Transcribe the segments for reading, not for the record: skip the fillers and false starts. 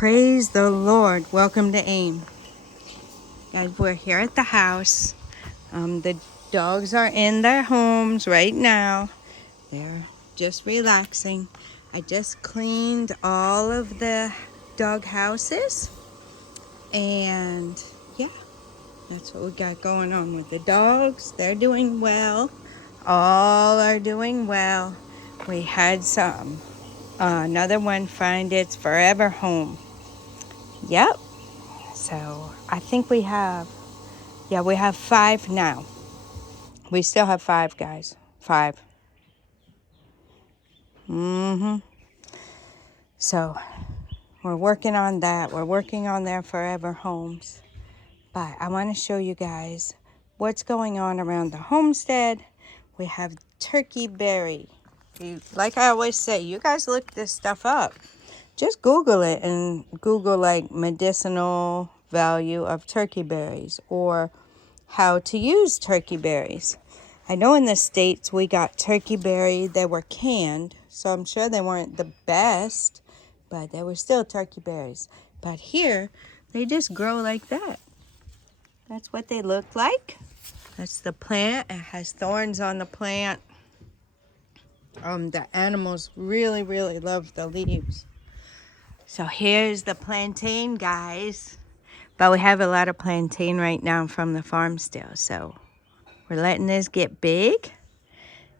Praise the Lord. Welcome to AIM. Guys, we're here at the house. The dogs are in their homes right now. They're just relaxing. I just cleaned all of the dog houses. And yeah, that's what we got going on with the dogs. They're doing well. All are doing well. We had another one find its forever home. Yep. So I think we have 5 now. We still have 5, guys. 5. So we're working on that. We're working on their forever homes. But I want to show you guys what's going on around the homestead. We have turkey berry. Like I always say, you guys look this stuff up. Just Google it and Google like medicinal value of turkey berries or how to use turkey berries. I know in the States we got turkey berry. They were canned, so I'm sure they weren't the best, but they were still turkey berries. But here, they just grow like that. That's what they look like. That's the plant. It has thorns on the plant. The animals really, really love the leaves. So here's the plantain, guys. But we have a lot of plantain right now from the farm still. So we're letting this get big.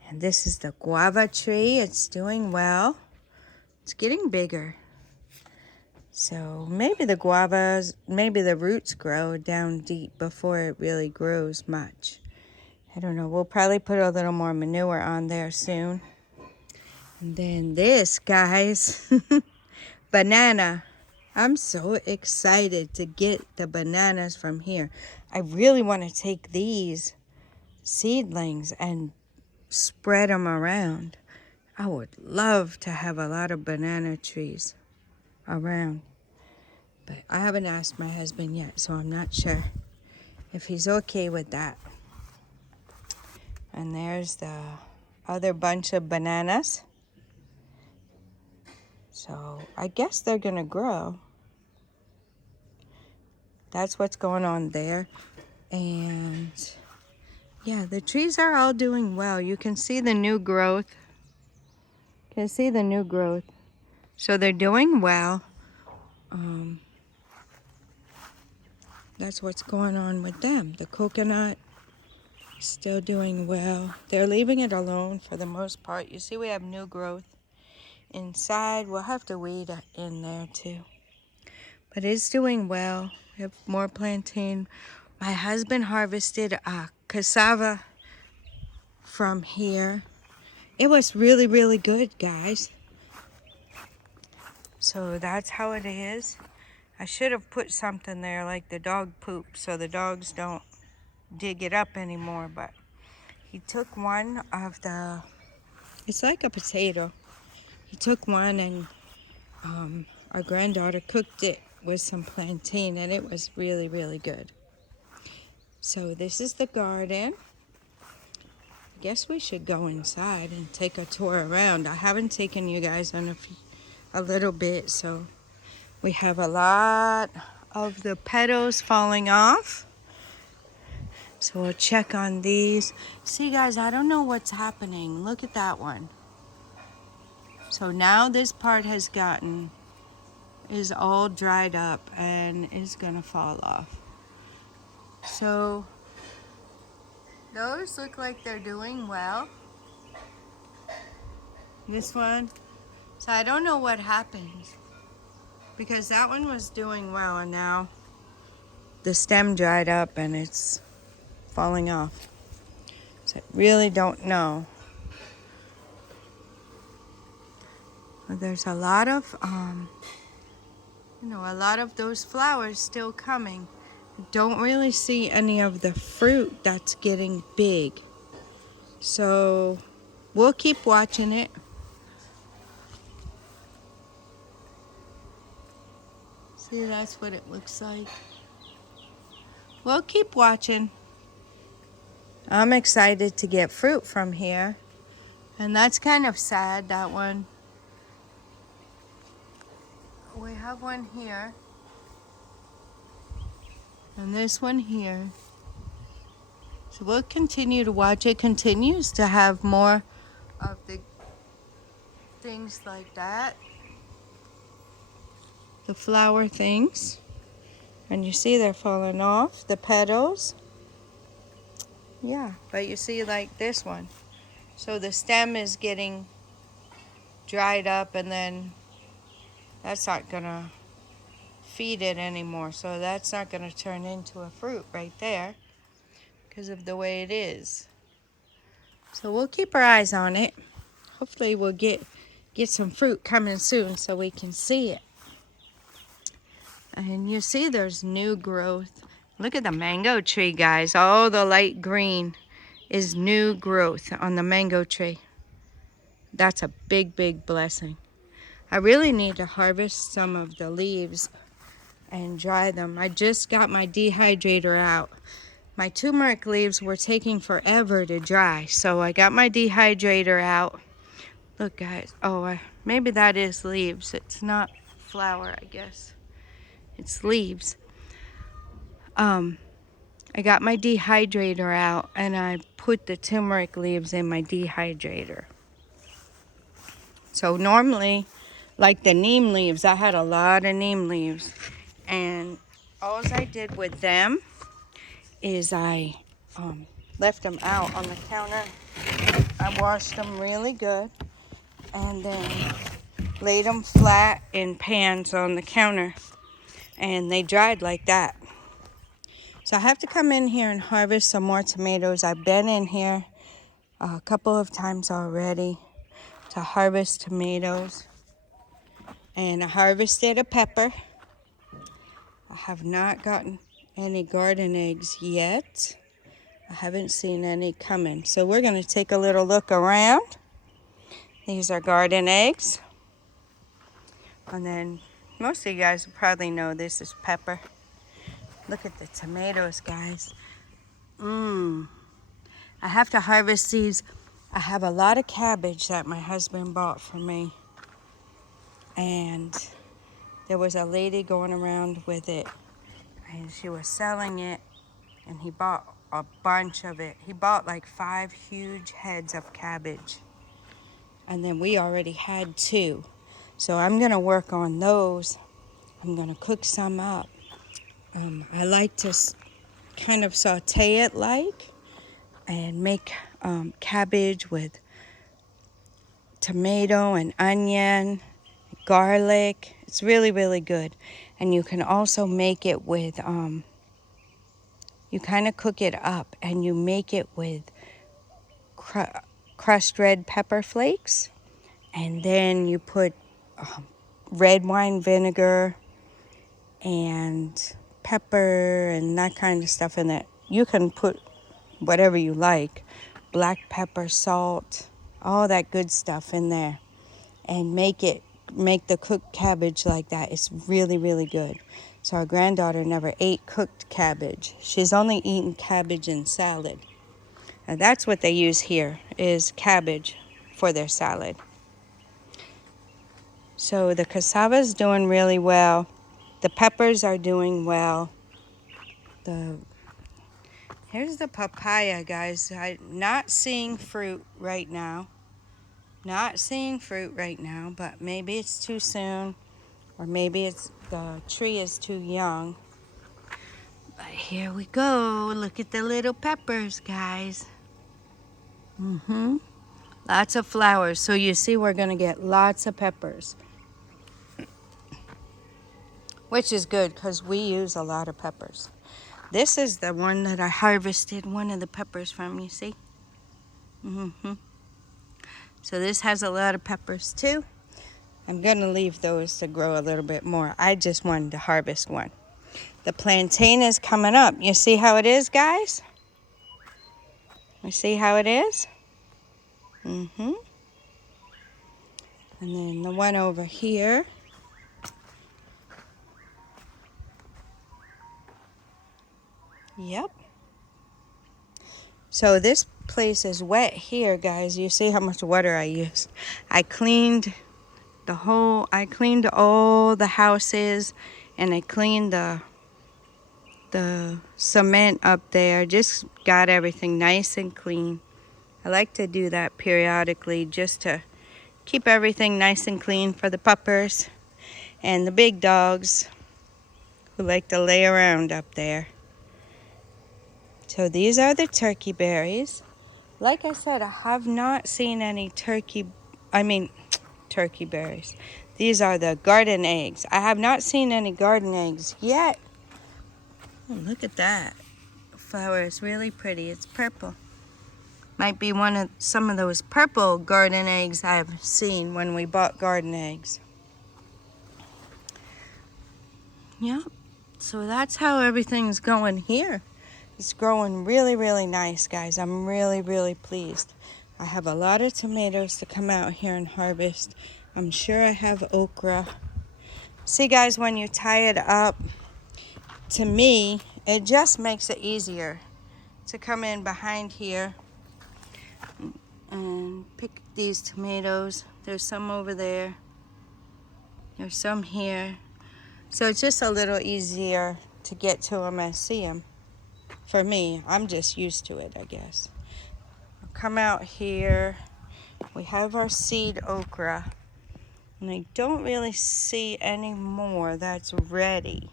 And this is the guava tree. It's doing well. It's getting bigger. So maybe the roots grow down deep before it really grows much. I don't know. We'll probably put a little more manure on there soon. And then this, guys, banana. I'm so excited to get the bananas from here. I really want to take these seedlings and spread them around. I would love to have a lot of banana trees around. But I haven't asked my husband yet, so I'm not sure if he's okay with that. And there's the other bunch of bananas. So I guess they're going to grow. That's what's going on there. And yeah, the trees are all doing well. You can see the new growth. So they're doing well. That's what's going on with them. The coconut is still doing well. They're leaving it alone for the most part. You see we have new growth inside. We'll have to weed in there too. But it's doing well. We have more plantain. My husband harvested cassava from here. It was really, really good, guys. So that's how it is. I should have put something there like the dog poop so the dogs don't dig it up anymore. But he took one of it's like a potato. He took one and our granddaughter cooked it with some plantain and it was really, really good. So this is the garden. I guess we should go inside and take a tour around. I haven't taken you guys on a little bit, so we have a lot of the petals falling off. So we'll check on these. See, guys, I don't know what's happening. Look at that one. So now this part is all dried up and is gonna fall off. So those look like they're doing well. This one. So I don't know what happened because that one was doing well and now the stem dried up and it's falling off. So I really don't know. But there's a lot of those flowers still coming. Don't really see any of the fruit that's getting big. So we'll keep watching it. See, that's what it looks like. We'll keep watching. I'm excited to get fruit from here. And that's kind of sad, that one. we have one here. And this one here. So we'll continue to watch. It continues to have more of the things like that. The flower things. And you see they're falling off, the petals. Yeah, but you see like this one. So the stem is getting dried up, and then that's not gonna feed it anymore. So that's not gonna turn into a fruit right there because of the way it is. So we'll keep our eyes on it. Hopefully we'll get some fruit coming soon so we can see it. And you see there's new growth. Look at the mango tree, guys. All the light green is new growth on the mango tree. That's a big, big blessing. I really need to harvest some of the leaves and dry them. I just got my dehydrator out. My turmeric leaves were taking forever to dry, so I got my dehydrator out. Look, guys. Oh, maybe that is leaves. It's not flower, I guess. It's leaves. I got my dehydrator out, and I put the turmeric leaves in my dehydrator. So normally, like the neem leaves, I had a lot of neem leaves. And all I did with them is I left them out on the counter. I washed them really good and then laid them flat in pans on the counter. And they dried like that. So I have to come in here and harvest some more tomatoes. I've been in here a couple of times already to harvest tomatoes. And I harvested a pepper. I have not gotten any garden eggs yet. I haven't seen any coming. So we're going to take a little look around. These are garden eggs. And then most of you guys will probably know this is pepper. Look at the tomatoes, guys. I have to harvest these. I have a lot of cabbage that my husband bought for me. And there was a lady going around with it. And she was selling it. And he bought a bunch of it. He bought like 5 huge heads of cabbage. And then we already had 2. So I'm going to work on those. I'm going to cook some up. I like to kind of saute it and make cabbage with tomato and onion, garlic. It's really, really good. And you can also make it with, you kind of cook it up and you make it with crushed red pepper flakes. And then you put red wine vinegar and pepper and that kind of stuff in it. You can put whatever you like, black pepper, salt, all that good stuff in there, and make the cooked cabbage like that. It's really, really good. So our granddaughter never ate cooked cabbage. She's only eaten cabbage and salad. And that's what they use here, is cabbage for their salad. So the cassava's doing really well. The peppers are doing well. Here's the papaya, guys. I'm not seeing fruit right now. But maybe it's too soon, or maybe the tree is too young. But here we go. Look at the little peppers, guys. Lots of flowers. So you see we're going to get lots of peppers. Which is good because we use a lot of peppers. This is the one that I harvested one of the peppers from, you see? So this has a lot of peppers too. I'm going to leave those to grow a little bit more. I just wanted to harvest one. The plantain is coming up. You see how it is, guys? You see how it is? And then the one over here. Yep. So this place is wet here, guys. You see how much water I used. I cleaned I cleaned all the houses, and I cleaned the cement up there. Just got everything nice and clean. I like to do that periodically just to keep everything nice and clean for the puppers and the big dogs who like to lay around up there. So these are the turkey berries. Like I said, I have not seen any turkey berries. These are the garden eggs. I have not seen any garden eggs yet. Oh, look at that. The flower is really pretty. It's purple. Might be some of those purple garden eggs I've seen when we bought garden eggs. Yep. So that's how everything's going here. It's growing really, really nice, guys. I'm really, really pleased. I have a lot of tomatoes to come out here and harvest. I'm sure I have okra. See, guys, when you tie it up, to me, it just makes it easier to come in behind here and pick these tomatoes. There's some over there. There's some here. So it's just a little easier to get to them and see them. For me, I'm just used to it, I guess. I'll come out here. We have our seed okra. And I don't really see any more that's ready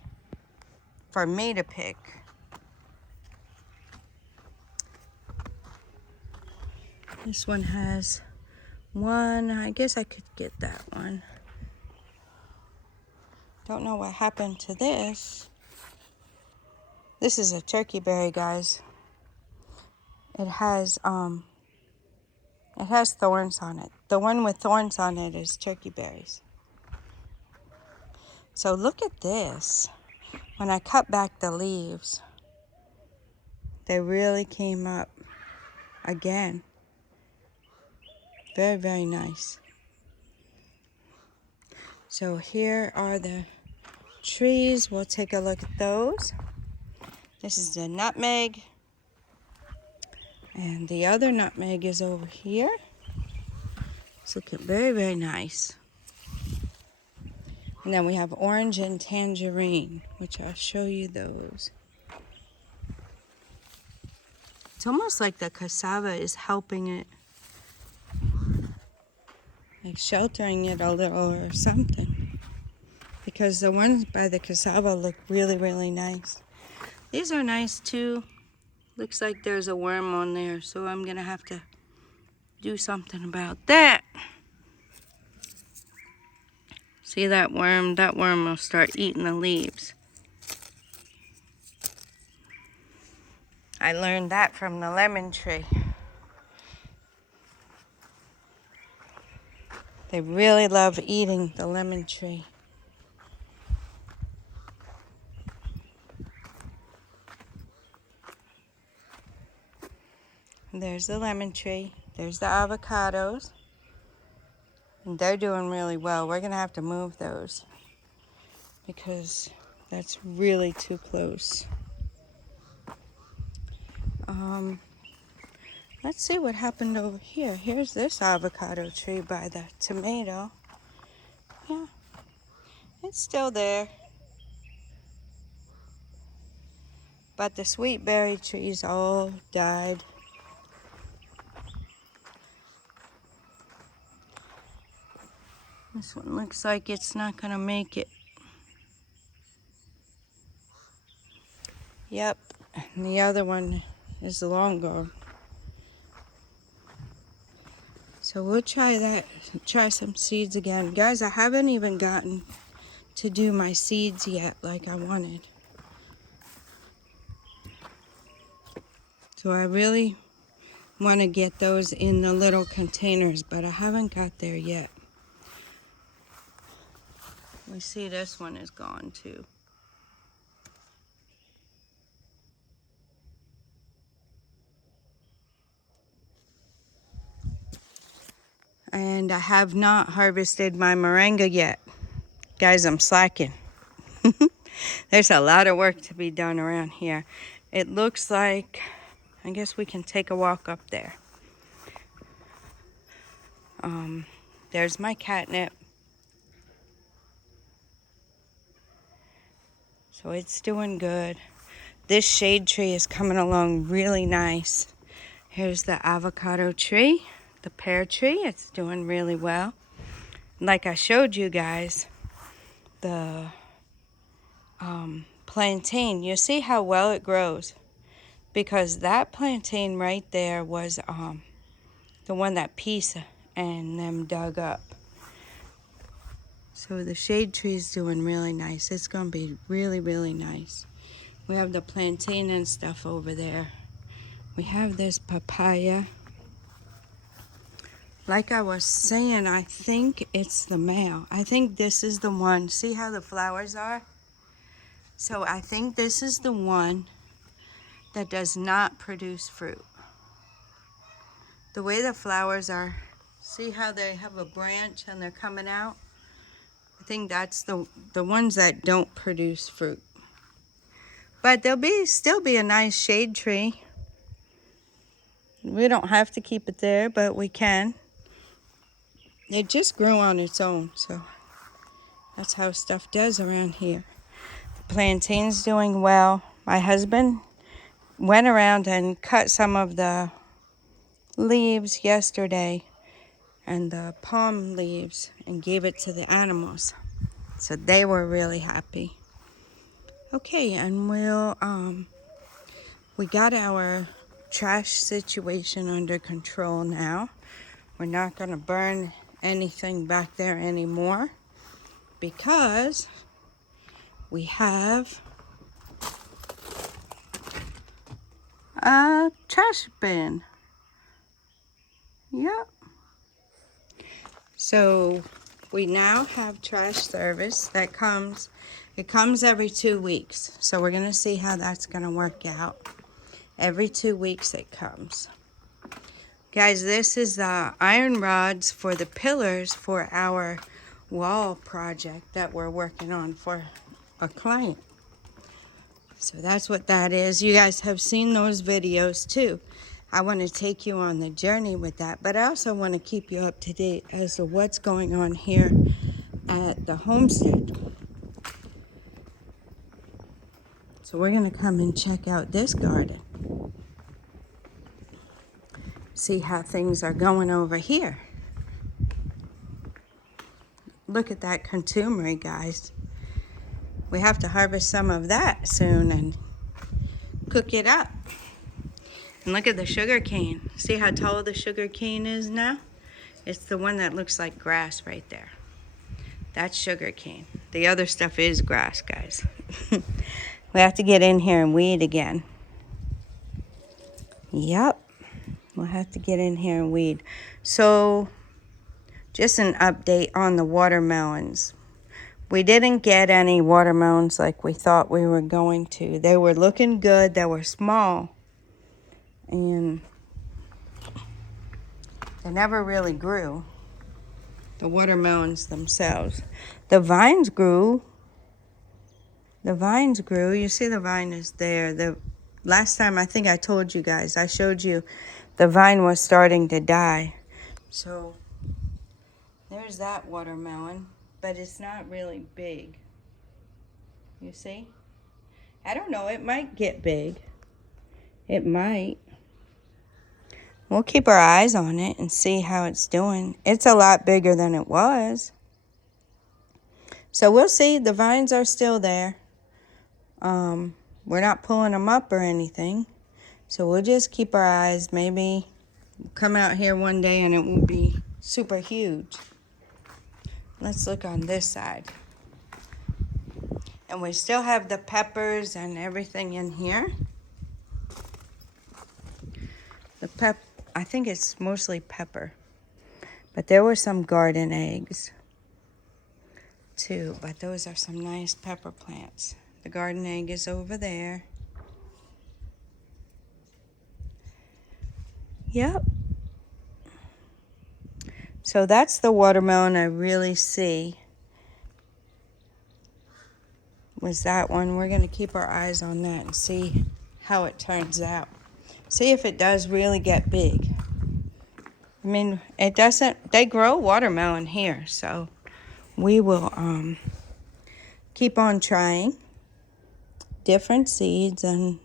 for me to pick. This one has one. I guess I could get that one. Don't know what happened to this. This is a turkey berry, guys. It has thorns on it. The one with thorns on it is turkey berries. So look at this. When I cut back the leaves, they really came up again. Very, very nice. So here are the trees. We'll take a look at those. This is the nutmeg. And the other nutmeg is over here. It's looking very, very nice. And then we have orange and tangerine, which I'll show you those. It's almost like the cassava is helping it. Like sheltering it a little or something. Because the ones by the cassava look really, really nice. These are nice too. Looks like there's a worm on there, so I'm gonna have to do something about that. See that worm? That worm will start eating the leaves. I learned that from the lemon tree. They really love eating the lemon tree. There's the lemon tree. There's the avocados. And they're doing really well. We're going to have to move those because that's really too close. Let's see what happened over here. Here's this avocado tree by the tomato. Yeah, it's still there. But the sweet berry trees all died. This one looks like it's not going to make it. Yep, and the other one is long gone. So we'll try that, try some seeds again. Guys, I haven't even gotten to do my seeds yet like I wanted. So I really want to get those in the little containers, but I haven't got there yet. We see this one is gone too. And I have not harvested my moringa yet. Guys, I'm slacking. There's a lot of work to be done around here. It looks like, I guess we can take a walk up there. There's my catnip. So it's doing good. This shade tree is coming along really nice. Here's the avocado tree, the pear tree. It's doing really well. Like I showed you guys, the plantain, you see how well it grows? Because that plantain right there was the one that Pisa and them dug up. So the shade tree is doing really nice. It's going to be really, really nice. We have the plantain and stuff over there. We have this papaya. Like I was saying, I think it's the male. I think this is the one. See how the flowers are? So I think this is the one that does not produce fruit. The way the flowers are, see how they have a branch and they're coming out? I think that's the ones that don't produce fruit. But there'll still be a nice shade tree. We don't have to keep it there, but we can. It just grew on its own, so that's how stuff does around here. The plantain's doing well. My husband went around and cut some of the leaves yesterday and the palm leaves and gave it to the animals. So they were really happy. Okay, and we got our trash situation under control now. We're not going to burn anything back there anymore because we have a trash bin. Yep. So we now have trash service that comes. It comes every 2 weeks. So we're going to see how that's going to work out. Every 2 weeks it comes. Guys, this is the iron rods for the pillars for our wall project that we're working on for a client. So that's what that is. You guys have seen those videos too. I want to take you on the journey with that, but I also want to keep you up to date as to what's going on here at the homestead. So we're going to come and check out this garden. See how things are going over here. Look at that contumery, guys. We have to harvest some of that soon and cook it up. And look at the sugar cane. See how tall the sugar cane is now? It's the one that looks like grass right there. That's sugar cane. The other stuff is grass, guys. We have to get in here and weed again. Yep. We'll have to get in here and weed. So, just an update on the watermelons. We didn't get any watermelons like we thought we were going to. They were looking good. They were small. And they never really grew. The watermelons themselves. The vines grew. The vines grew. You see the vine is there. The last time I think I told you guys, I showed you the vine was starting to die. So there's that watermelon, but it's not really big. You see? I don't know, it might get big. It might. We'll keep our eyes on it and see how it's doing. It's a lot bigger than it was. So we'll see. The vines are still there. We're not pulling them up or anything. So we'll just keep our eyes. Maybe we'll come out here one day and it will be super huge. Let's look on this side. And we still have the peppers and everything in here. I think it's mostly pepper. But there were some garden eggs too. But those are some nice pepper plants. The garden egg is over there. Yep. So that's the watermelon I really see. Was that one. We're going to keep our eyes on that and see how it turns out. See if it does really get big. I mean, it doesn't, they grow watermelon here, so we will keep on trying. different seeds and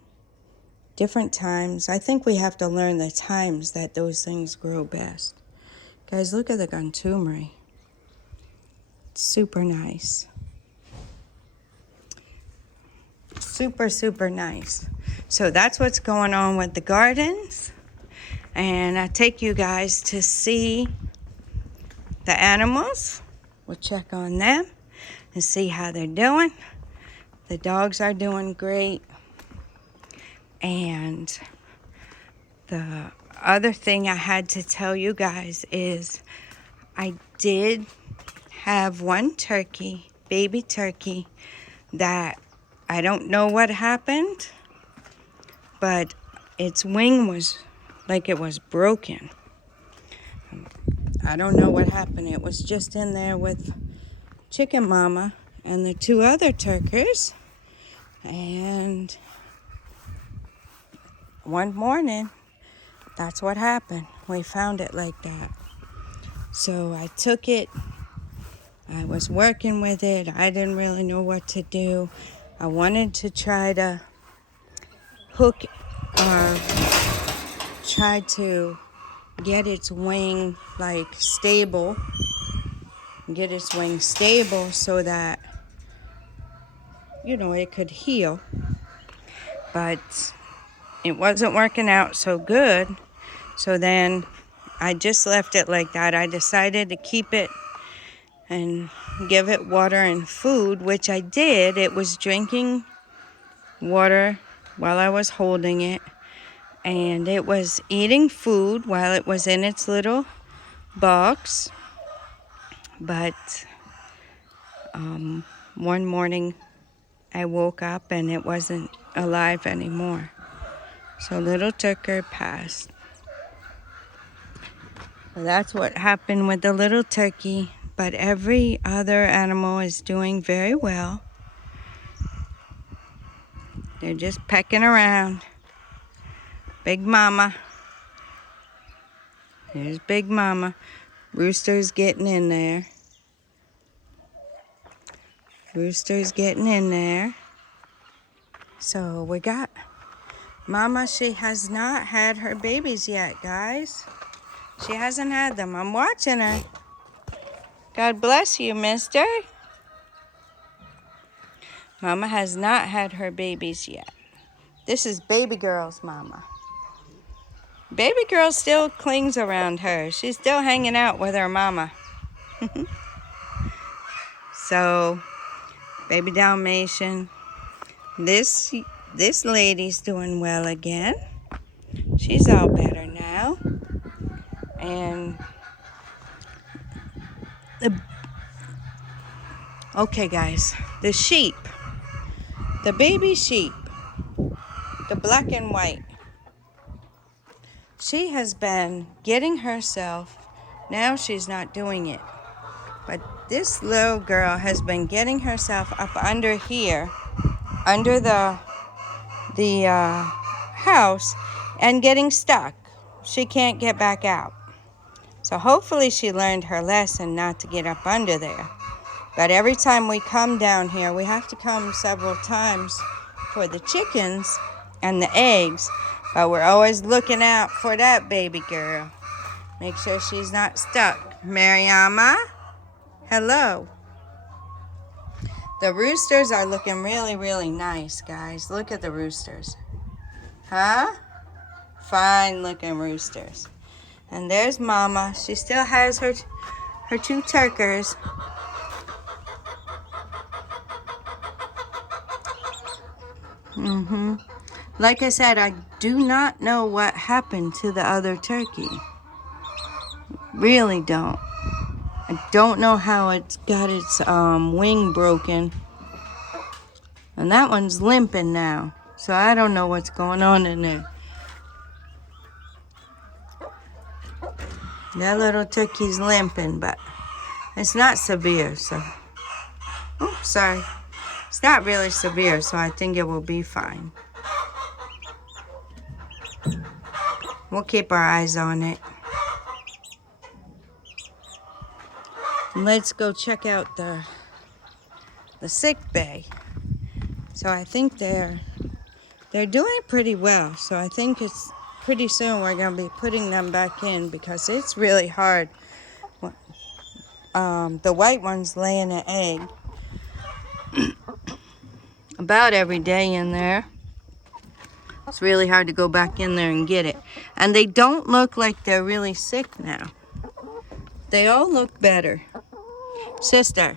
different times. I think we have to learn the times that those things grow best. Guys, look at the contumery. It's super nice. Super, super nice. So that's what's going on with the gardens. And I take you guys to see the animals. We'll check on them and see how they're doing. The dogs are doing great. And the other thing I had to tell you guys is I did have one turkey, baby turkey, that I don't know what happened, but its wing was like it was broken. I don't know what happened. It was just in there with Chicken Mama and the two other turkeys. And one morning, that's what happened. We found it like that. So I took it. I was working with it. I didn't really know what to do. I wanted to try to hook or try to get its wing like stable. Get its wing stable so that, you know, it could heal. But it wasn't working out so good. So then I just left it like that. I decided to keep it and give it water and food, which I did. It was drinking water while I was holding it, and it was eating food while it was in its little box. But one morning I woke up and it wasn't alive anymore. So little turkey passed. So that's what happened with the little turkey. But every other animal is doing very well. They're just pecking around. Big Mama. There's Big Mama. Rooster's getting in there. Rooster's getting in there. So we got Mama. She has not had her babies yet, guys. She hasn't had them. I'm watching her. God bless you, mister. Mama has not had her babies yet. This is baby girl's mama. Baby girl still clings around her. She's still hanging out with her mama. So, baby Dalmatian. This lady's doing well again. She's all better now. And okay, guys, the sheep, the baby sheep, the black and white, she has been getting herself, now she's not doing it, but this little girl has been getting herself up under here, under the house, and getting stuck. She can't get back out. So hopefully she learned her lesson not to get up under there. But every time we come down here, we have to come several times for the chickens and the eggs. But we're always looking out for that baby girl. Make sure she's not stuck. Mariama, hello. The roosters are looking really, really nice, guys. Look at the roosters. Huh? Fine looking roosters. And there's Mama. She still has her two turkers. Like I said, I do not know what happened to the other turkey. Really don't. I don't know how it's got its wing broken. And that one's limping now. So I don't know what's going on in there. That little turkey's limping, but it's not severe, so. Oh, sorry. It's not really severe, so I think it will be fine. We'll keep our eyes on it. Let's go check out the sick bay. So I think they're doing pretty well. So I think it's pretty soon we're going to be putting them back in because it's really hard. The white one's laying an egg about every day in there. It's really hard to go back in there and get it. And they don't look like they're really sick now. They all look better. Sister,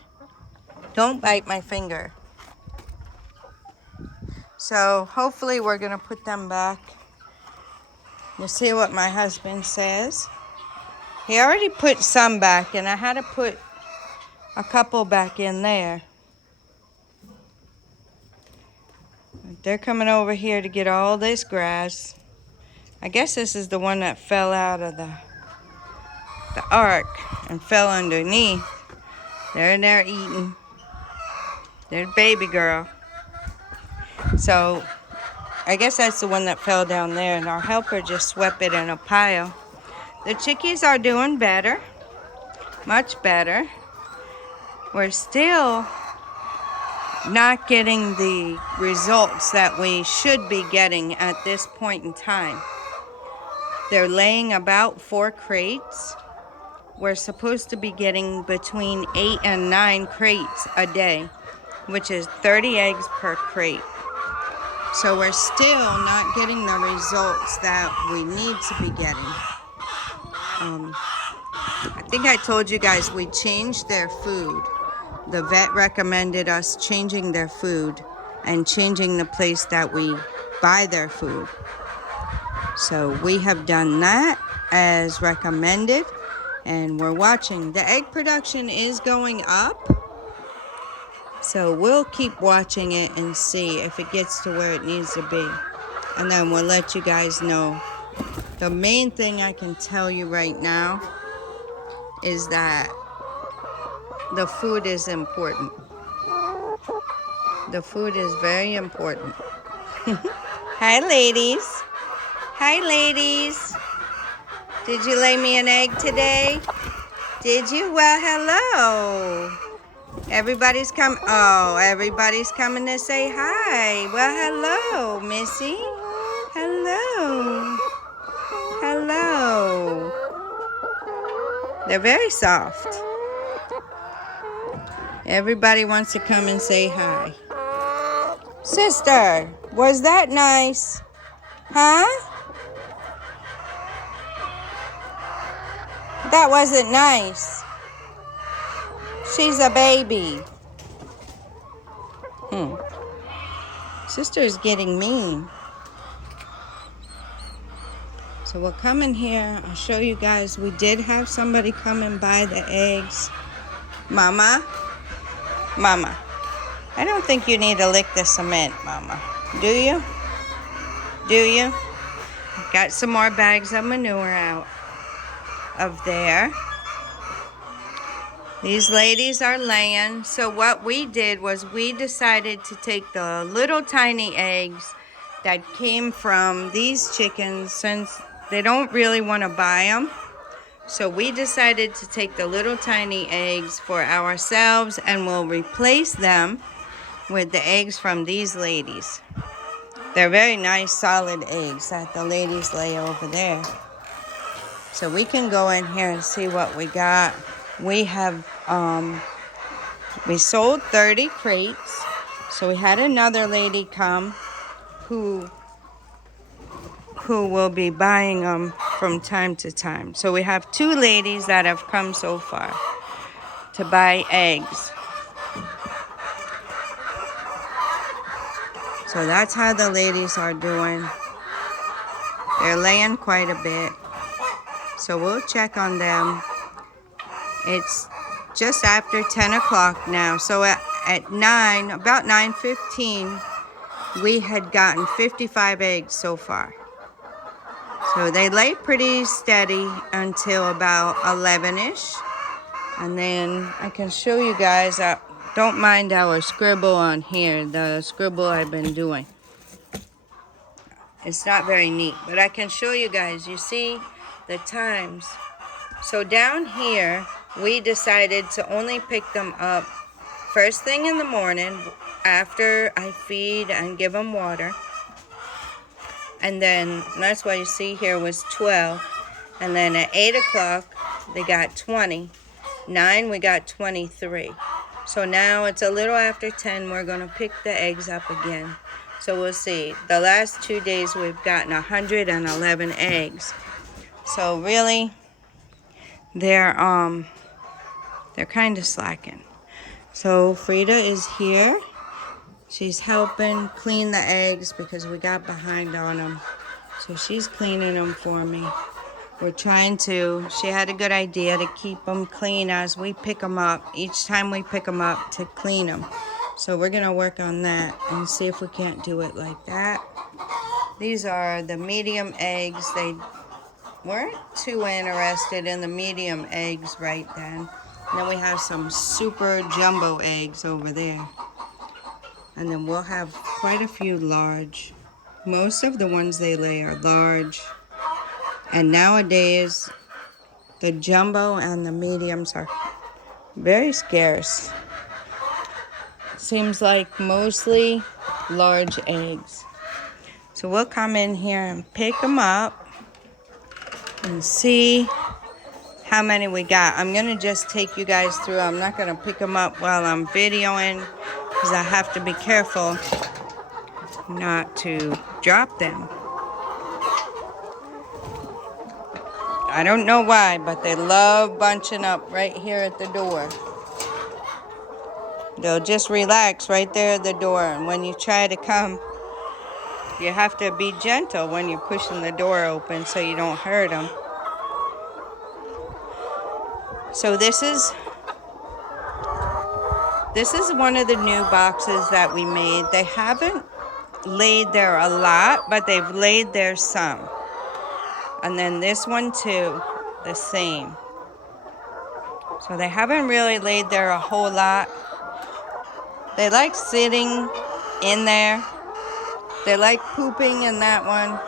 don't bite my finger. So hopefully we're going to put them back. You'll see what my husband says. He already put some back, and I had to put a couple back in there. They're coming over here to get all this grass. I guess this is the one that fell out of the ark and fell underneath. They're in there eating. There's baby girl. So I guess that's the one that fell down there, and our helper just swept it in a pile. The chickies are doing better, much better. We're still not getting the results that we should be getting at this point in time. They're laying about 4 crates. We're supposed to be getting between 8 and 9 crates a day, which is 30 eggs per crate. So we're still not getting the results that we need to be getting. I think I told you guys we changed their food. The vet recommended us changing their food and changing the place that we buy their food. So we have done that as recommended, and we're watching. The egg production is going up, so we'll keep watching it and see if it gets to where it needs to be, and then we'll let you guys know. The main thing I can tell you right now is that the food is important. The food is very important. Hi, ladies. Hi, ladies. Did you lay me an egg today? Did you? Well, hello. Everybody's coming to say hi. Well, hello, Missy. Hello. Hello. They're very soft. Everybody wants to come and say hi. Sister, was that nice? Huh? That wasn't nice. She's a baby. Sister's getting mean. So we'll come in here. I'll show you guys. We did have somebody come and buy the eggs. Mama? Mama. I don't think you need to lick the cement, Mama. Do you? Do you? Got some more bags of manure out of there. These ladies are laying. So what we did was we decided to take the little tiny eggs that came from these chickens, since they don't really want to buy them. So we decided to take the little tiny eggs for ourselves, and we'll replace them with the eggs from these ladies. They're very nice solid eggs that the ladies lay over there. So we can go in here and see what we got. We have, we sold 30 crates. So we had another lady come who will be buying them from time to time. So we have 2 ladies that have come so far to buy eggs. So that's how the ladies are doing. They're laying quite a bit. So we'll check on them. It's just after 10 o'clock now. So at 9, about 9:15, we had gotten 55 eggs so far. So they lay pretty steady until about 11-ish. And then I can show you guys, don't mind our scribble on here, the scribble I've been doing. It's not very neat, but I can show you guys. You see the times. So down here, we decided to only pick them up first thing in the morning after I feed and give them water. And then that's why you see here was 12. And then at 8 o'clock, they got 20. 9, we got 23. So now it's a little after 10. We're going to pick the eggs up again. So we'll see. The last 2 days, we've gotten 111 eggs. So really, they're kind of slacking. So Frida is here. She's helping clean the eggs because we got behind on them. So she's cleaning them for me. We're trying to, she had a good idea to keep them clean as we pick them up. Each time we pick them up to clean them. So we're going to work on that and see if we can't do it like that. These are the medium eggs. They weren't too interested in the medium eggs right then. And then we have some super jumbo eggs over there. And then we'll have quite a few large. Most of the ones they lay are large. And nowadays, the jumbo and the mediums are very scarce. Seems like mostly large eggs. So we'll come in here and pick them up and see how many we got. I'm going to just take you guys through. I'm not going to pick them up while I'm videoing because I have to be careful not to drop them. I don't know why, but they love bunching up right here at the door. They'll just relax right there at the door. And when you try to come, you have to be gentle when you're pushing the door open so you don't hurt them. So this is one of the new boxes that we made. They haven't laid there a lot, but they've laid there some. And then this one too, the same. So they haven't really laid there a whole lot. They like sitting in there. They like pooping in that one.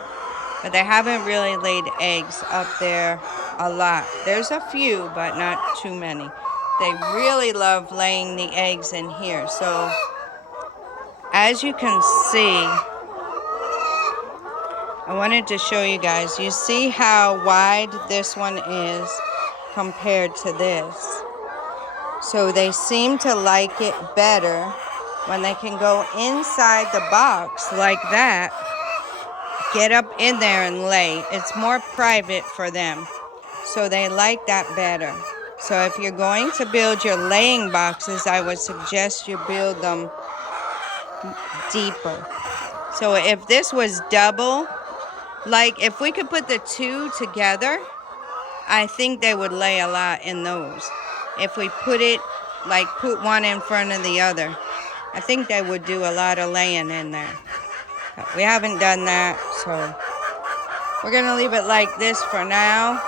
But they haven't really laid eggs up there a lot. There's a few, but not too many. They really love laying the eggs in here. So as you can see, I wanted to show you guys. You see how wide this one is compared to this. So they seem to like it better when they can go inside the box like that, get up in there and lay. It's more private for them. So they like that better. So if you're going to build your laying boxes, I would suggest you build them deeper. So if this was double, like if we could put the two together, I think they would lay a lot in those. If we put it, like put one in front of the other, I think they would do a lot of laying in there. But we haven't done that, so we're gonna leave it like this for now.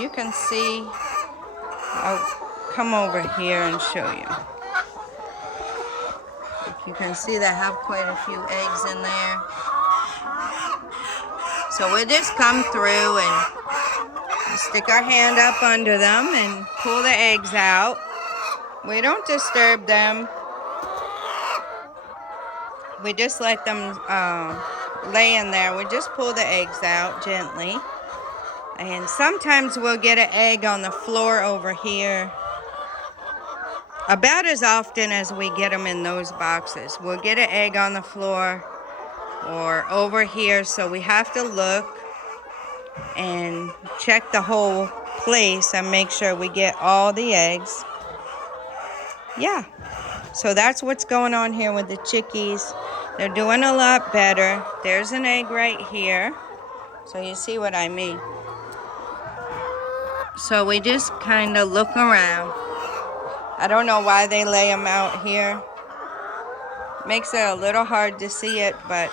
You can see, I'll come over here and show you. You can see they have quite a few eggs in there. So we'll just come through and stick our hand up under them and pull the eggs out. We don't disturb them. We just let them lay in there. We just pull the eggs out gently. And sometimes we'll get an egg on the floor over here. About as often as we get them in those boxes. We'll get an egg on the floor or over here. So we have to look and check the whole place and make sure we get all the eggs. Yeah, so that's what's going on here with the chickies. They're doing a lot better. There's an egg right here. So you see what I mean. So we just kind of look around. I don't know why they lay them out here. Makes it a little hard to see it, but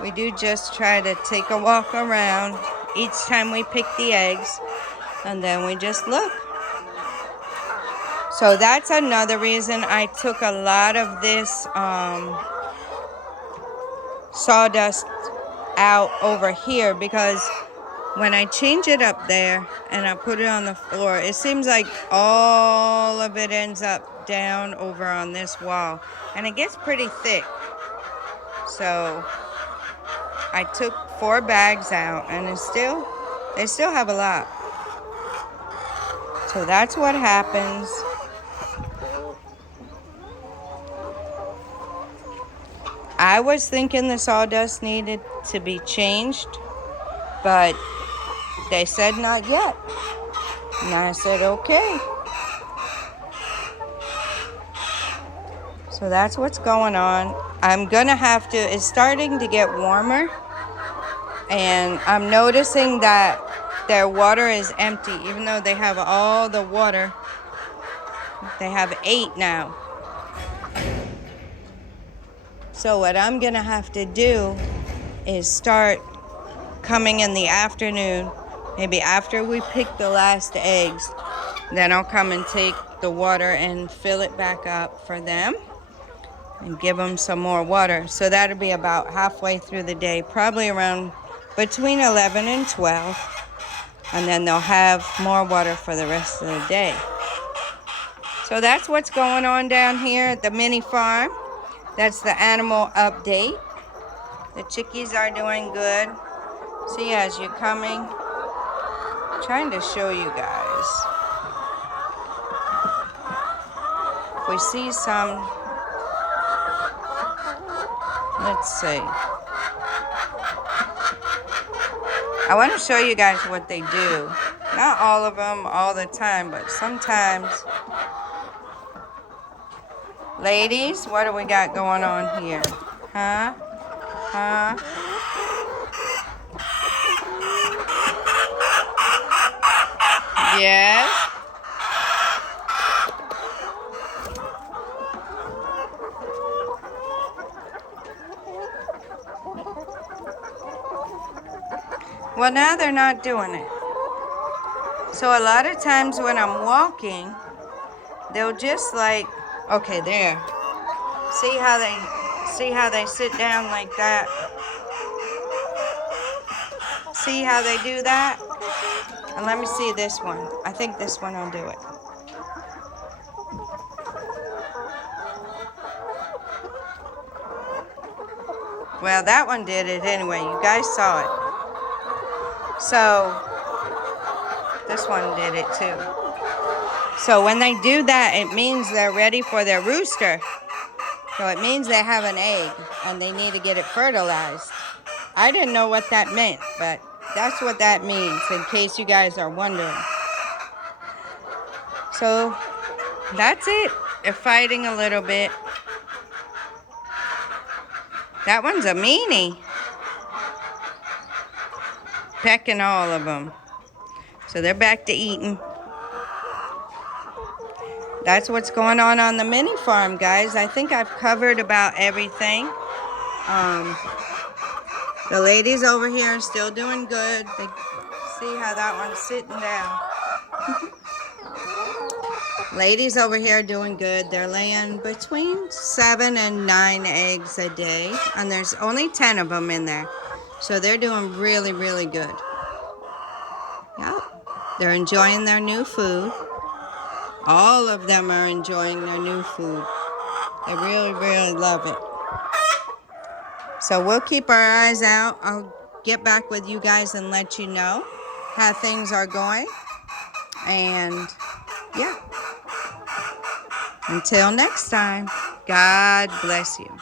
we do just try to take a walk around each time we pick the eggs, and then we just look. So that's another reason I took a lot of this sawdust out over here, because when I change it up there and I put it on the floor, it seems like all of it ends up down over on this wall. And it gets pretty thick. So I took 4 bags out and they still have a lot. So that's what happens. I was thinking the sawdust needed to be changed, but they said not yet. And I said, okay. So that's what's going on. I'm gonna have to, it's starting to get warmer, and I'm noticing that their water is empty, even though they have all the water. They have 8 now. So what I'm gonna have to do is start coming in the afternoon, maybe after we pick the last eggs, then I'll come and take the water and fill it back up for them and give them some more water. So that'll be about halfway through the day, probably around between 11 and 12, and then they'll have more water for the rest of the day. So that's what's going on down here at the mini farm. That's the animal update. The chickies are doing good. See, as you're coming, I'm trying to show you guys. If we see some, let's see. I want to show you guys what they do. Not all of them all the time, but sometimes. Ladies, what do we got going on here? Huh? Huh? Yes? Well, now they're not doing it. So a lot of times when I'm walking, they'll just like, okay, there. See how they sit down like that? See how they do that? And let me see this one. I think this one will do it. Well, that one did it anyway. You guys saw it. So this one did it too. So when they do that, it means they're ready for their rooster. So it means they have an egg and they need to get it fertilized. I didn't know what that meant, but that's what that means, in case you guys are wondering. So that's it. They're fighting a little bit. That one's a meanie. Pecking all of them. So they're back to eating. That's what's going on the mini farm, guys. I think I've covered about everything. The ladies over here are still doing good. They see how that one's sitting down. Ladies over here are doing good. They're laying between 7 and 9 eggs a day, and there's only 10 of them in there. So they're doing really, really good. Yep. They're enjoying their new food. All of them are enjoying their new food. They really, really love it. So we'll keep our eyes out. I'll get back with you guys and let you know how things are going. And yeah. Until next time, God bless you.